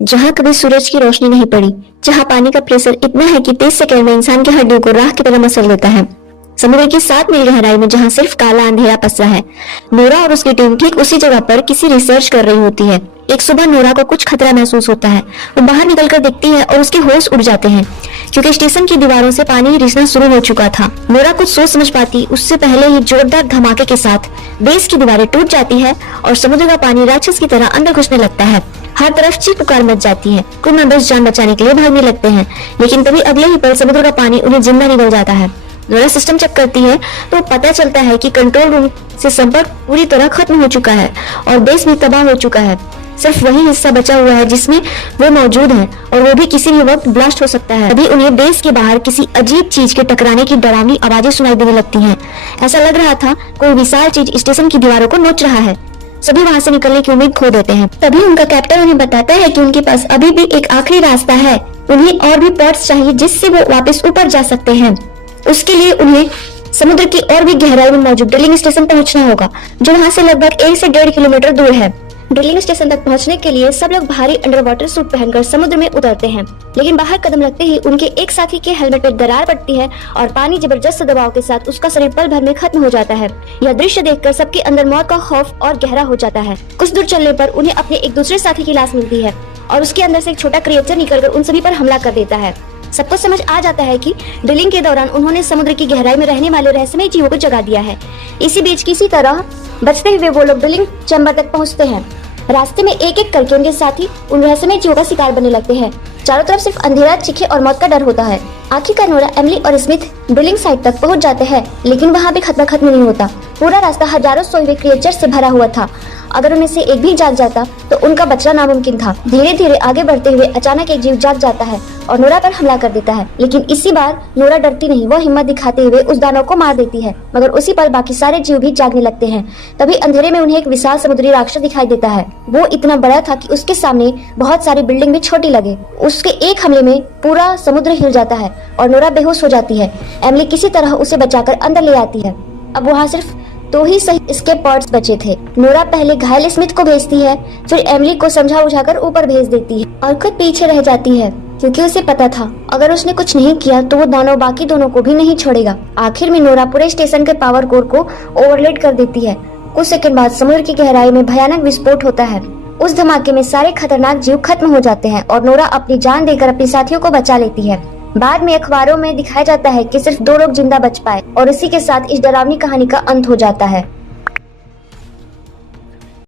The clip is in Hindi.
जहाँ कभी सूरज की रोशनी नहीं पड़ी, जहाँ पानी का प्रेशर इतना है कि 30 सेकंड में इंसान की हड्डियों को राख की तरह मसल देता है। समुद्र की 7 मील गहराई में जहाँ सिर्फ काला अंधेरा पसरा है, नोरा और उसकी टीम ठीक उसी जगह पर किसी रिसर्च कर रही होती है। एक सुबह नोरा को कुछ खतरा महसूस होता है। वो बाहर निकलकर देखती है और उसके होश उड़ जाते हैं, क्योंकि स्टेशन की दीवारों से पानी रिसना शुरू हो चुका था। नोरा कुछ सोच समझ पाती उससे पहले ही जोरदार धमाके के साथ बेस की दीवारें टूट जाती है और समुद्र का पानी राक्षस की तरह अंदर घुसने लगता है। हर तरफ चीख पुकार मच जाती है। क्रू मेंबर्स जान बचाने के लिए भागने लगते हैं, लेकिन तभी अगले ही पल समुद्र का पानी उन्हें जिंदा निगल जाता है। नोरा सिस्टम चेक करती है तो पता चलता है कि कंट्रोल रूम से संपर्क पूरी तरह खत्म हो चुका है और बेस भी तबाह हो चुका है। सिर्फ वही हिस्सा बचा हुआ है जिसमें वो मौजूद है, और वो भी किसी भी वक्त ब्लास्ट हो सकता है। अभी उन्हें बेस के बाहर किसी अजीब चीज के टकराने की डरावनी आवाजें सुनाई देने लगती हैं। ऐसा लग रहा था कोई विशाल चीज स्टेशन की दीवारों को नोच रहा है। सभी वहाँ से निकलने की उम्मीद खो देते हैं। तभी उनका कैप्टन उन्हें बताता है कि उनके पास अभी भी एक आखिरी रास्ता है। उन्हें और भी पॉड्स चाहिए जिससे वो वापस ऊपर जा सकते हैं। उसके लिए उन्हें समुद्र की और भी गहराई में मौजूद ड्रिलिंग स्टेशन पहुंचना होगा, जो वहाँ से लगभग 1 से 1.5 किलोमीटर दूर है। ड्रिलिंग स्टेशन तक पहुंचने के लिए सब लोग भारी अंडर वाटर सूट पहनकर समुद्र में उतरते हैं, लेकिन बाहर कदम रखते ही उनके एक साथी के हेलमेट में दरार पड़ती है और पानी जबरदस्त दबाव के साथ उसका शरीर पल भर में खत्म हो जाता है। यह दृश्य देखकर सबके अंदर मौत का खौफ और गहरा हो जाता है। कुछ दूर चलने पर उन्हें अपने एक दूसरे साथी की लाश मिलती है और उसके अंदर से एक छोटा क्रिएचर निकलकर उन सभी पर हमला कर देता है। सबको समझ आ जाता है कि ड्रिलिंग के दौरान उन्होंने समुद्र की गहराई में रहने वाले रहस्यमय जीवों को जगा दिया है। इसी बीच किसी तरह बचते हुए वो लोग ड्रिलिंग चैम्बर तक पहुंचते हैं। रास्ते में एक एक करके उनके साथी उन रहस्यमय जीवों का शिकार बनने लगते हैं। चारों तरफ सिर्फ अंधेरा, चीखे और मौत का डर होता है। आखिरकार नोरा, एमिली और स्मिथ ड्रिलिंग साइट तक पहुंच जाते हैं, लेकिन वहाँ भी खतरा खत्म नहीं होता। पूरा रास्ता हजारों सोए हुए क्रिएचर से भरा हुआ था। अगर उनमें से एक भी जाग जाता तो उनका बचना नामुमकिन था। धीरे धीरे आगे बढ़ते हुए अचानक एक जीव जाग जाता है और नोरा पर हमला कर देता है, लेकिन इसी बार नोरा डरती नहीं। वो हिम्मत दिखाते हुए उस दानव को मार देती है, मगर उसी पल बाकी सारे जीव भी जागने लगते हैं। तभी अंधेरे में उन्हें एक विशाल समुद्री राक्षस दिखाई देता है। वो इतना बड़ा था कि उसके सामने बहुत सारी बिल्डिंग भी छोटी लगे। उसके एक हमले में पूरा समुद्र हिल जाता है और नोरा बेहोश हो जाती है। एमिली किसी तरह उसे बचाकर अंदर ले आती है। अब वहाँ सिर्फ 2 ही सही इसके पॉड्स बचे थे। नोरा पहले घायल स्मिथ को भेजती है, फिर एमिली को समझा बुझाकर ऊपर भेज देती है और खुद पीछे रह जाती है, क्योंकि उसे पता था अगर उसने कुछ नहीं किया तो वो दानव बाकी दोनों को भी नहीं छोड़ेगा। आखिर में नोरा पूरे स्टेशन के पावर कोर को ओवरलोड कर देती है। कुछ सेकंड बाद समुद्र की गहराई में भयानक विस्फोट होता है। उस धमाके में सारे खतरनाक जीव खत्म हो जाते हैं और नोरा अपनी जान देकर अपने साथियों को बचा लेती है। बाद में अखबारों में दिखाया जाता है कि सिर्फ 2 लोग जिंदा बच पाए और इसी के साथ इस डरावनी कहानी का अंत हो जाता है।